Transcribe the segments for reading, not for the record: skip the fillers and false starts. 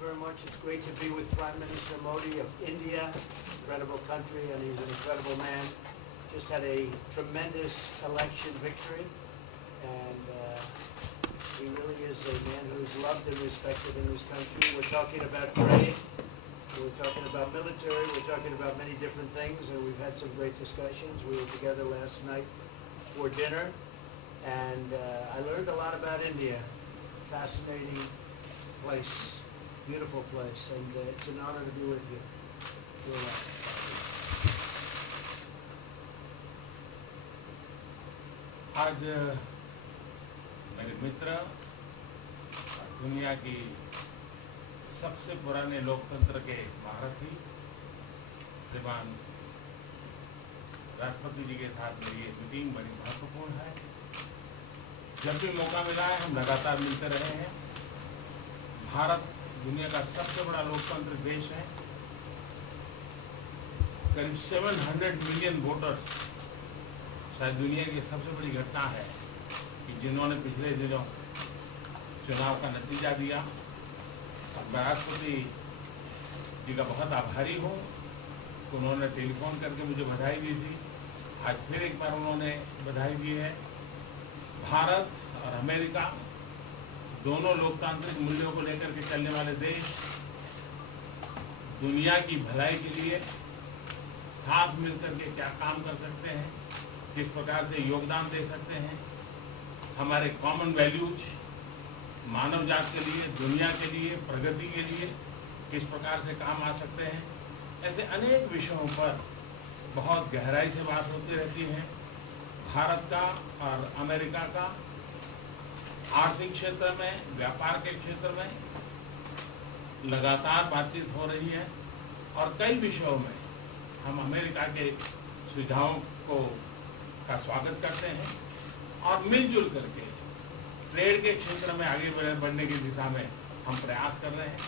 very much. It's great to be with Prime Minister Modi of India, incredible country, and he's an incredible man. Just had a tremendous election victory, and he really is a man who's loved and respected in this country. We're talking about trade, we're talking about military, we're talking about many different things, and we've had some great discussions. We were together last night for dinner, and I learned a lot about India. Fascinating place, beautiful place, and it's an honor to be with you. आज मेरे मित्र दुनिया की सबसे पुराने लोकतंत्र के महारथी श्रीमान राष्ट्रपति जी के साथ मेरी ये मीटिंग बड़ी महत्वपूर्ण है। जब भी मौका मिला है हम लगातार मिलते रहे हैं। भारत दुनिया का सबसे बड़ा लोकतंत्र देश है। करीब 700 मिलियन वोटर्स, शायद दुनिया की सबसे बड़ी घटना है कि जिन्होंने पिछले दिनों चुनाव का नतीजा दिया। मैं राष्ट्रपति जी का बहुत आभारी हूँ। उन्होंने टेलीफोन करके मुझे बधाई दी थी। आज फिर एक बार उन्होंने बधाई दी है। भारत और अमेरिका दोनों लोकतांत्रिक मूल्यों को लेकर के चलने वाले देश दुनिया की भलाई के लिए साथ मिलकर के क्या काम कर सकते हैं, किस प्रकार से योगदान दे सकते हैं, हमारे कॉमन वैल्यूज मानव जात के लिए, दुनिया के लिए, प्रगति के लिए किस प्रकार से काम आ सकते हैं। ऐसे अनेक विषयों पर बहुत गहराई से बात होती रहती है। भारत का और अमेरिका का आर्थिक क्षेत्र में, व्यापार के क्षेत्र में लगातार बातचीत हो रही है और कई विषयों में हम अमेरिका के सुझावों का स्वागत करते हैं और मिलजुल करके ट्रेड के क्षेत्र में आगे बढ़ने की दिशा में हम प्रयास कर रहे हैं।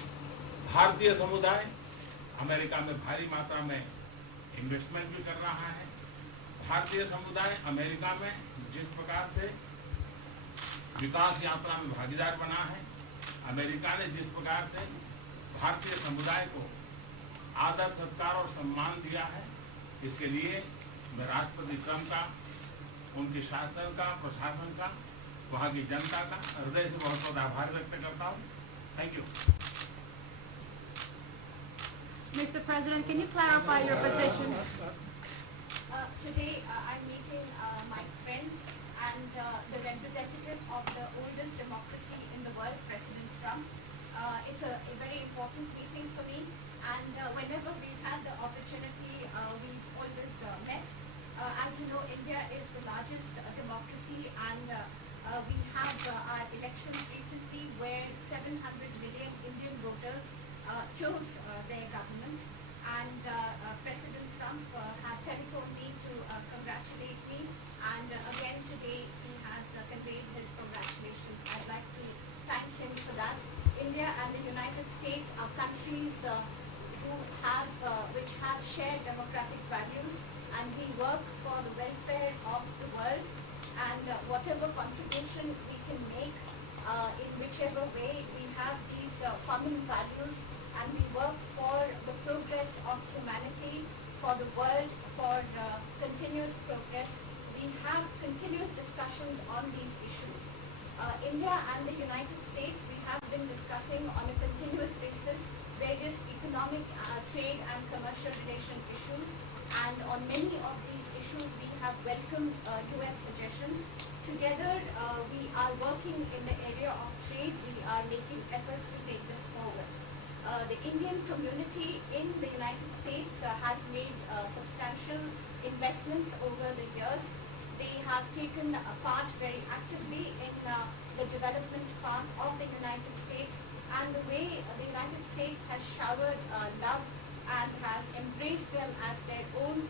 भारतीय समुदाय अमेरिका में भारी मात्रा में इन्वेस्टमेंट भी कर रहा है। भारतीय समुदाय अमेरिका में जिस प्रकार से विकास यात्रा में भागीदार बना है, अमेरिका ने जिस प्रकार से भारतीय समुदाय को आदर, सत्कार और सम्मान दिया है, इसके लिए मैं राष्ट्रपति ट्रंप का, उनके शासन का, प्रशासन का, वहाँ की जनता का हृदय से बहुत बहुत आभार व्यक्त करता हूँ। Thank you. Mr. President, can you clarify your position? Today I'm meeting my friend and the representative of the oldest democracy in the world, President Trump. It's a very important meeting for me, and whenever we've had the opportunity, we've always met. As you know, India is the largest democracy, and we have our elections recently where 700 million Indian voters chose their government, and President Trump had telephoned me to congratulate me, and again today he has conveyed his congratulations. I'd like to thank him for that. India and the United States are countries which have shared democratic values, and we work for the welfare of the world, and whatever contribution we can make in whichever way, we have these common values, and we work for the progress of humanity, for the world, for continuous progress. We have continuous discussions on these issues. India and the United States, we have been discussing on a continuous basis various economic, trade and commercial relation issues, and on many of these issues we have welcomed US suggestions. Together we are working in the area of trade. We are making efforts to take this forward. The Indian community in the United States has made substantial investments over the years. They have taken part very actively in the development part of the United States, and the way the United States has showered love and has embraced them as their own.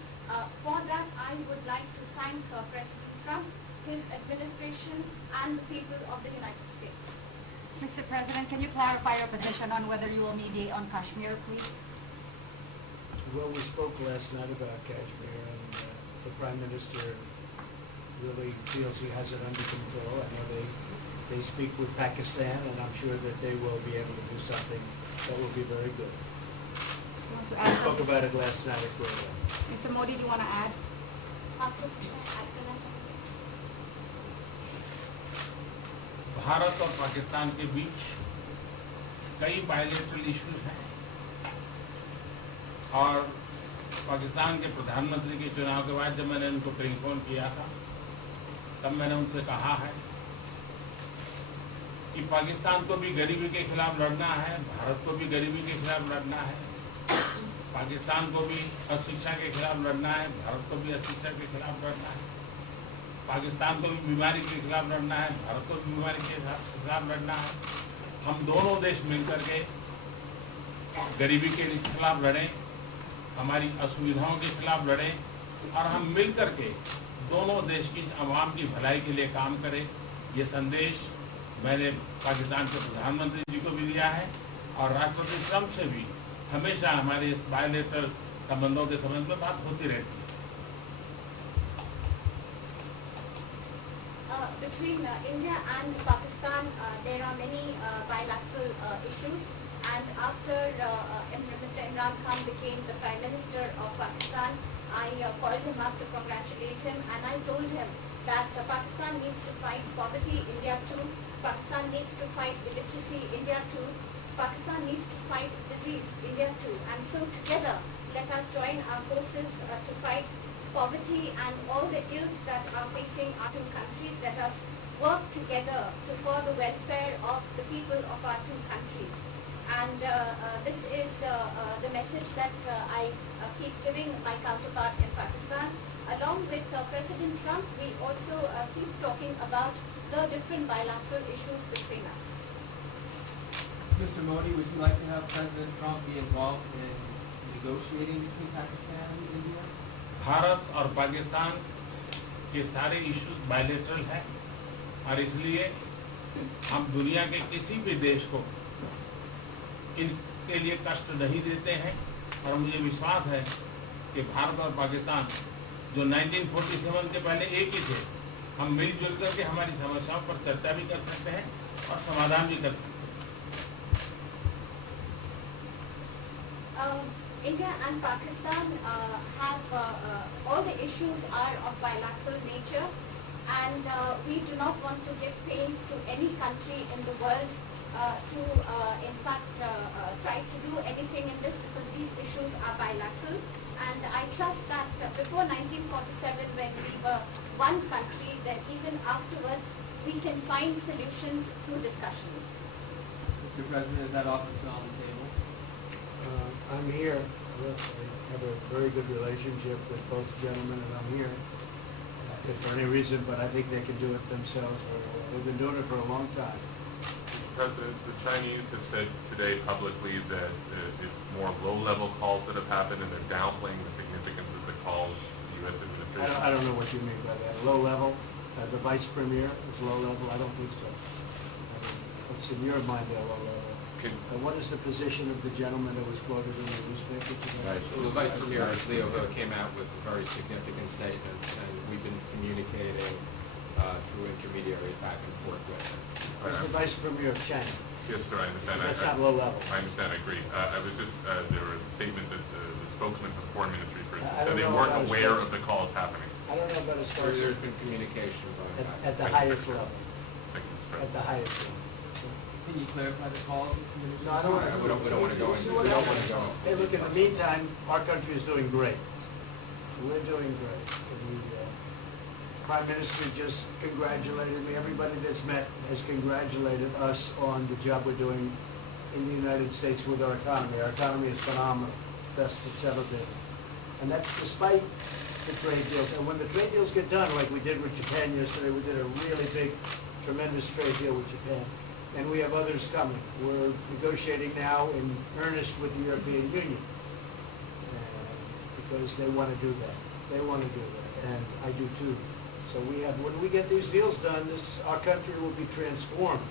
For that, I would like to thank President Trump, his administration, and the people of the United States. Mr. President, can you clarify your position on whether you will mediate on Kashmir, please? Well, we spoke last night about Kashmir, and the Prime Minister really feels he has it under control. I know they they speak with Pakistan, and I'm sure that they will be able to do something that will be very good. You want to We add spoke something? about it last night at Portraying. Mr. Modi, do you want to add? Bharat और पाकिस्तान के बीच कई bilateral issues हैं और पाकिस्तान के प्रधानमंत्री के चुनाव के बाद जब मैंने उनको टेलीफोन किया था तब मैंने उनसे कहा है कि पाकिस्तान को भी गरीबी के खिलाफ लड़ना है, भारत को भी गरीबी के खिलाफ लड़ना है, पाकिस्तान को भी अशिक्षा के खिलाफ लड़ना है, भारत को भी अशिक्षा के खिलाफ लड़ना है, पाकिस्तान को भी बीमारी के खिलाफ लड़ना है, भारत को भी बीमारी के खिलाफ लड़ना है। हम दोनों देश मिलकर के गरीबी के खिलाफ लड़ें, हमारी असुविधाओं के खिलाफ लड़ें और हम मिलकर के दोनों देश की आवाम की भलाई के लिए काम करें। ये संदेश मैंने पाकिस्तान के प्रधानमंत्री जी को भी दिया है और राष्ट्रपति ट्रंप से भी हमेशा हमारे इस बायलैटरल संबंधों के संबंध में बात होती रहती है। Between India and Pakistan, there are many bilateral issues, and after Mr. Imran Khan became the Prime Minister of Pakistan, I called him up to congratulate him, and I told him that Pakistan needs to fight poverty, India too. Pakistan needs to fight illiteracy, India too. Pakistan needs to fight disease, India too. And so together, let us join our forces to fight poverty and all the ills that are facing our two countries. Let us work together for the welfare of the people of our two countries. And this is the message that I keep giving my counterpart in Pakistan. Along with President Trump, we also keep talking about the different bilateral issues between us. Mr. Modi, would you like to have President Trump be involved in negotiating between Pakistan and India? Bharat और पाकिस्तान के सारे issues bilateral हैं और इसलिए हम दुनिया के किसी भी देश को इनके लिए कष्ट नहीं देते हैं और मुझे विश्वास है कि भारत और पाकिस्तान जो 1947 के पहले एक ही थे, हम मिलजुल करके हमारी समस्याओं पर चर्चा भी कर सकते हैं और समाधान भी कर सकते हैं। India and Pakistan have all the issues are of bilateral nature, and we do not want to give pains to any country in the world to in fact try to do anything in this, because these issues are bilateral. And I trust that before 1947, when we were one country, that even afterwards we can find solutions through discussions. Mr. President, is that offer still on the table? I'm here. I have a very good relationship with both gentlemen, and I'm here if for any reason, but I think they can do it themselves very well. They've been doing it for a long time. President, the Chinese have said today publicly that it's more low-level calls that have happened, and they're downplaying the significance of the calls the U.S. administration. I don't know what you mean by that. Low level? The vice premier is low level? I don't think so. What's in your mind there, low level? What is the position of the gentleman that was quoted in the newspaper today? Right. Well, the Vice Premier, Leo Ho, came out with very significant statements, and we've been communicating through intermediaries back and forth with him. Who's the vice premier of China? Yes, sir, I understand. That's not low level. I understand, I agree. I was just, there was a statement that the spokesman for the Foreign Ministry, for instance, I said don't they know weren't about his aware spokesman. of the calls happening. I don't know about his So sources. there's been communication going At back. the Thank you, highest Mr. level. Thank you, Mr. At President. the highest level. Can you clarify the calls, Mr. Minister? No, I don't want We don't want to go into. what We don't want happens. to go into. Hey, look, in the meantime, our country is doing great. We're doing great. And the Prime Minister just congratulated me. Everybody that's met has congratulated us on the job we're doing in the United States with our economy. Our economy is phenomenal, best it's ever been. And that's despite the trade deals. And when the trade deals get done, like we did with Japan yesterday, we did a really big, tremendous trade deal with Japan. And we have others coming. We're negotiating now in earnest with the European Union because they want to do that. They want to do that, and I do too. So we have, when we get these deals done, our country will be transformed.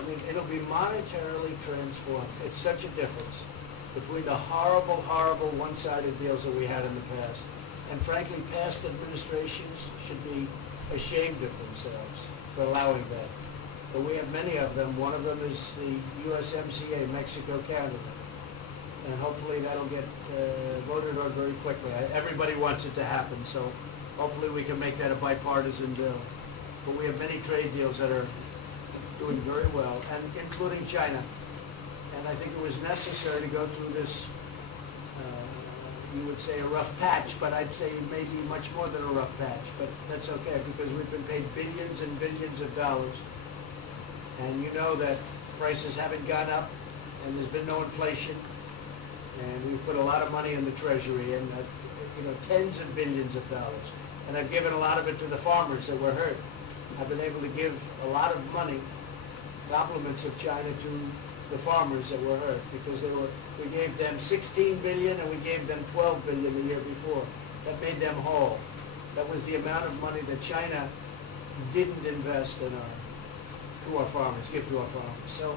I mean, it'll be monetarily transformed. It's such a difference between the horrible, horrible one-sided deals that we had in the past. And frankly, past administrations should be ashamed of themselves for allowing that. But we have many of them. One of them is the USMCA, Mexico, Canada. And hopefully that'll get voted on very quickly. Everybody wants it to happen, so hopefully we can make that a bipartisan bill. But we have many trade deals that are doing very well, and including China. And I think it was necessary to go through this, you would say a rough patch, but I'd say maybe much more than a rough patch. But that's okay, because we've been paid billions and billions of dollars. And you know that prices haven't gone up, and there's been no inflation. And we've put a lot of money in the treasury, and tens of billions of dollars. And I've given a lot of it to the farmers that were hurt. I've been able to give a lot of money, compliments of China to the farmers that were hurt, because we gave them 16 billion and we gave them 12 billion the year before. That made them whole. That was the amount of money that China didn't invest in to our farmers, give to our farmers. So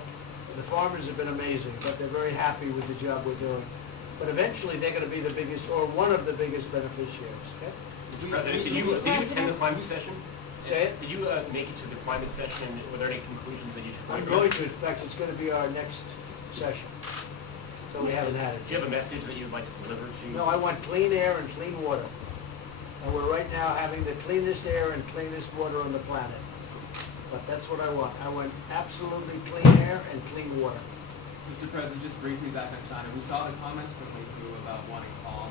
the farmers have been amazing, but they're very happy with the job we're doing. But eventually they're going to be the biggest, or one of the biggest beneficiaries. Okay? Mr. President, did you attend the climate session? Say it? Did you make it to the climate session, and were there any conclusions that you took? I'm going to. In fact, it's going to be our next session. So we haven't had it. Do you have a message that you'd like to deliver to? No, I want clean air and clean water. And we're right now having the cleanest air and cleanest water on the planet. But that's what I want. I want absolutely clean air and clean water. Mr. President, just briefly back on China, we saw the comments from you about wanting calm.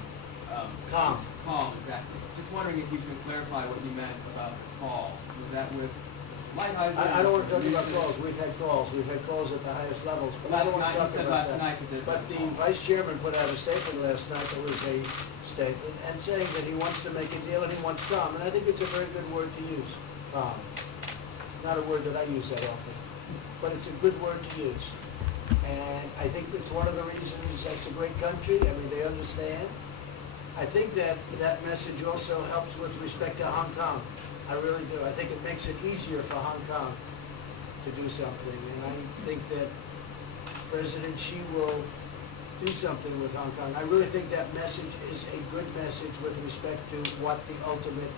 Calm. Calm, exactly. Just wondering if you could clarify what you meant about call. Was that with light hydrogen? I don't want to talk about calls. We've had calls. We've had calls at the highest levels. But I don't want to talk about that. But the vice chairman put out a statement last night that was a statement and saying that he wants to make a deal and he wants calm. And I think it's a very good word to use, calm. It's not a word that I use that often, but it's a good word to use. And I think it's one of the reasons that's a great country. I mean, they understand. I think that message also helps with respect to Hong Kong. I really do. I think it makes it easier for Hong Kong to do something. And I think that President Xi will do something with Hong Kong. I really think that message is a good message with respect to what the ultimate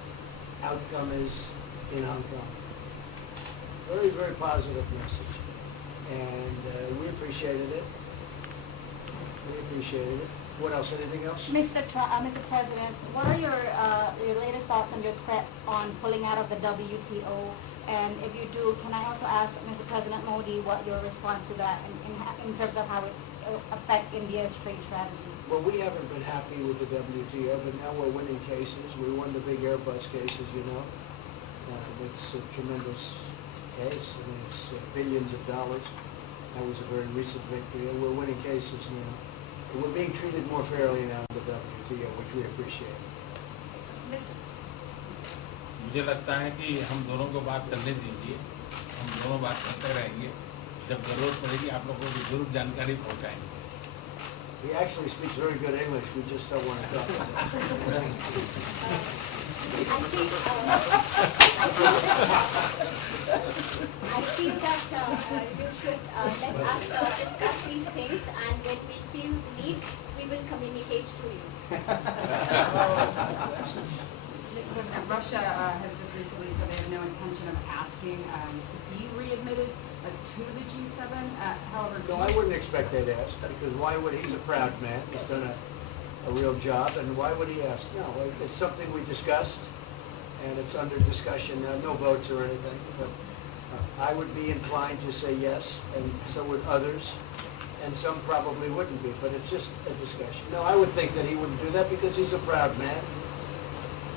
outcome is in Hong Kong. Very, very positive message. And we appreciated it. We appreciated it. What else? Anything else? Mr. President, what are your latest thoughts on your threat on pulling out of the WTO? And if you do, can I also ask Mr. President Modi what your response to that in terms of how it affect India's trade strategy? Well, we haven't been happy with the WTO, but now we're winning cases. We won the big Airbus cases, you know. It's a tremendous case. I mean, it's billions of dollars. That was a very recent victory, and we're winning cases now. And we're being treated more fairly now in the WTO, which we appreciate. मुझे लगता है कि हम दोनों को बात करने दीजिए, हम दोनों बात करते रहेंगे, जब जरूरत पड़ेगी आप लोगों को जरूर जानकारी पहुंचाएंगे. He actually speaks very good English. We just don't want to talk about it. I feel that you should let us discuss these things, and when we feel need, we will communicate to you. Mr. President, Russia has just recently said they have no intention of asking to be readmitted to the G7. However, No, I wouldn't expect that ask, because why would, he's a proud man, he's done a real job, and why would he ask? No, it's something we discussed, and it's under discussion now, no votes or anything, but I would be inclined to say yes, and so would others, and some probably wouldn't be, but it's just a discussion. No, I would think that he wouldn't do that because he's a proud man.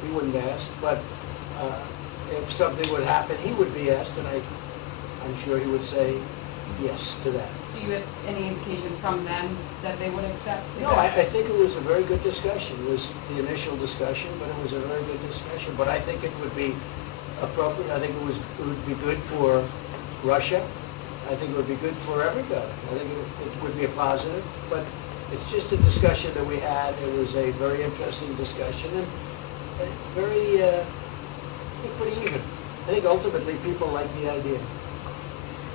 He wouldn't ask, but if something would happen, he would be asked, and I'm sure he would say yes to that. do you have any indication from them that they would accept? No, I think it was a very good discussion. It was the initial discussion, but it was a very good discussion. But I think it would be appropriate. I think it would be good for Russia. I think it would be good for everybody. I think it would be a positive. But it's just a discussion that we had. It was a very interesting discussion and very, pretty even. I think ultimately people like the idea.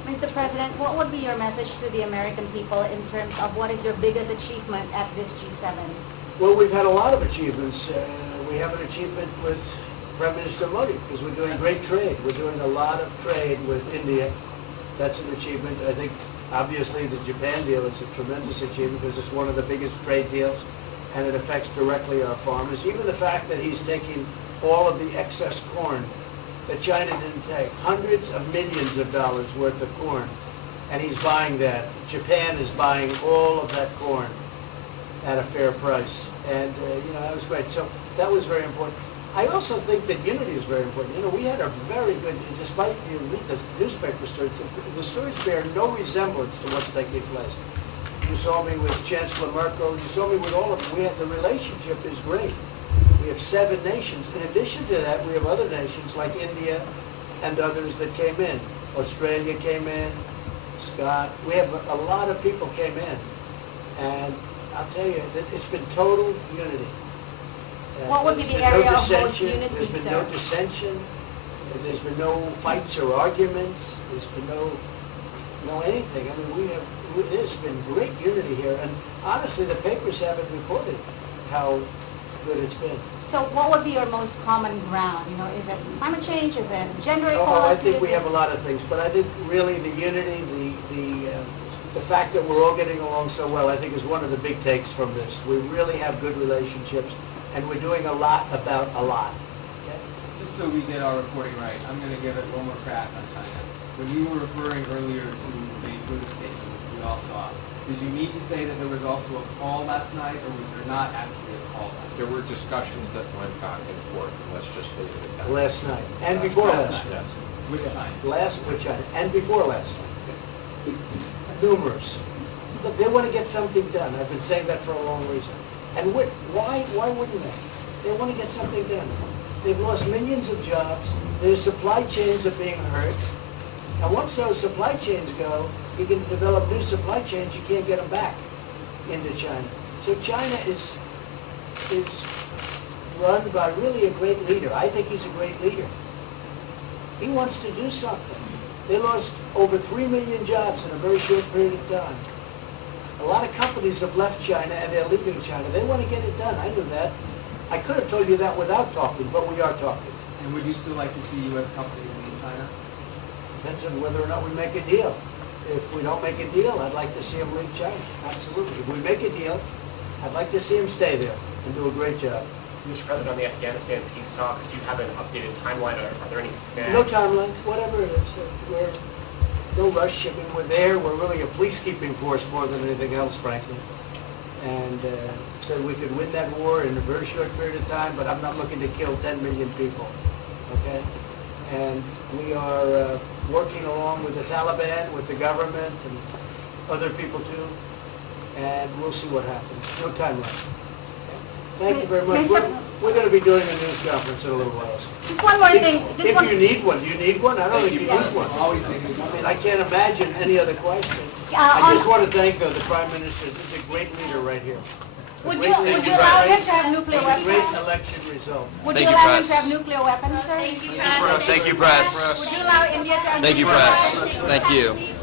Mr. President, what would be your message to the American people in terms of what is your biggest achievement at this G7? Well, we've had a lot of achievements. We have an achievement with Prime Minister Modi, because we're doing great trade. We're doing a lot of trade with India. That's an achievement. I think, obviously, the Japan deal is a tremendous achievement because it's one of the biggest trade deals, and it affects directly our farmers. Even the fact that he's taking all of the excess corn that China didn't take, hundreds of millions of dollars worth of corn, and he's buying that. Japan is buying all of that corn at a fair price, and that was great. So that was very important. I also think that unity is very important. We had a very good, despite you read the newspaper stories, the stories bear no resemblance to what's taking place. You saw me with Chancellor Merkel. You saw me with all of them. The relationship is great. We have 7 nations. In addition to that, we have other nations like India and others that came in. Australia came in, Scott. We have a lot of people came in. And I'll tell you, that it's been total unity. What would be There's the been area no of most dissension. unity, There's been sir? no dissension. There's been no fights or arguments. There's been no anything. I mean, there's been great unity here. And honestly, the papers haven't reported how good it's been. So what would be your most common ground? Is it climate change? Is it gender equality? Oh, I think we have a lot of things, but I think really the unity, the fact that we're all getting along so well, I think is one of the big takes from this. We really have good relationships, and we're doing a lot about a lot. Okay? Just so we get our reporting right, I'm going to give it one more crack on China. When you were referring earlier to the Buddhist statement, which we all saw, did you mean to say that there was also a call last night, or was there not actually a call last night? There were discussions that went back and forth, and let's just leave it at that. Last night, and before last night. Yes. Which time? Which China, and before last night. Numerous. Look, they want to get something done. I've been saying that for a long reason. And why wouldn't they? They want to get something done. They've lost millions of jobs. Their supply chains are being hurt. And once those supply chains go, you can develop new supply chains. You can't get them back into China. So China is run by really a great leader. I think he's a great leader. He wants to do something. They lost over 3 million jobs in a very short period of time. A lot of companies have left China and they're leaving China. They want to get it done. I knew that. I could have told you that without talking, but we are talking. And would you still like to see U.S. companies leave China? Depends on whether or not we make a deal. If we don't make a deal, I'd like to see them leave China. Absolutely. If we make a deal, I'd like to see them stay there and do a great job. Mr. President, on the Afghanistan peace talks, do you have an updated timeline? Are there any snags? No timeline, whatever it is. We're no rush. I mean, we're there. We're really a peacekeeping force more than anything else, frankly. And said we could win that war in a very short period of time, but I'm not looking to kill 10 million people. Okay? And we are working along with the Taliban, with the government, and other people too. And we'll see what happens. No timeline. Thank you very much. We're going to be doing a news conference in a little while. Just one more thing. If you need one, do you need one? I don't think you need one. Always thinking. I mean, I can't imagine any other question. Uh, I just want to thank the Prime Minister. He's a great leader right here. Would you allow him to have nuclear A great weapons? election result. Would you allow him to have nuclear weapons, sir? Thank you, press. Would you allow India to have Thank you, nuclear press. weapons? Thank you.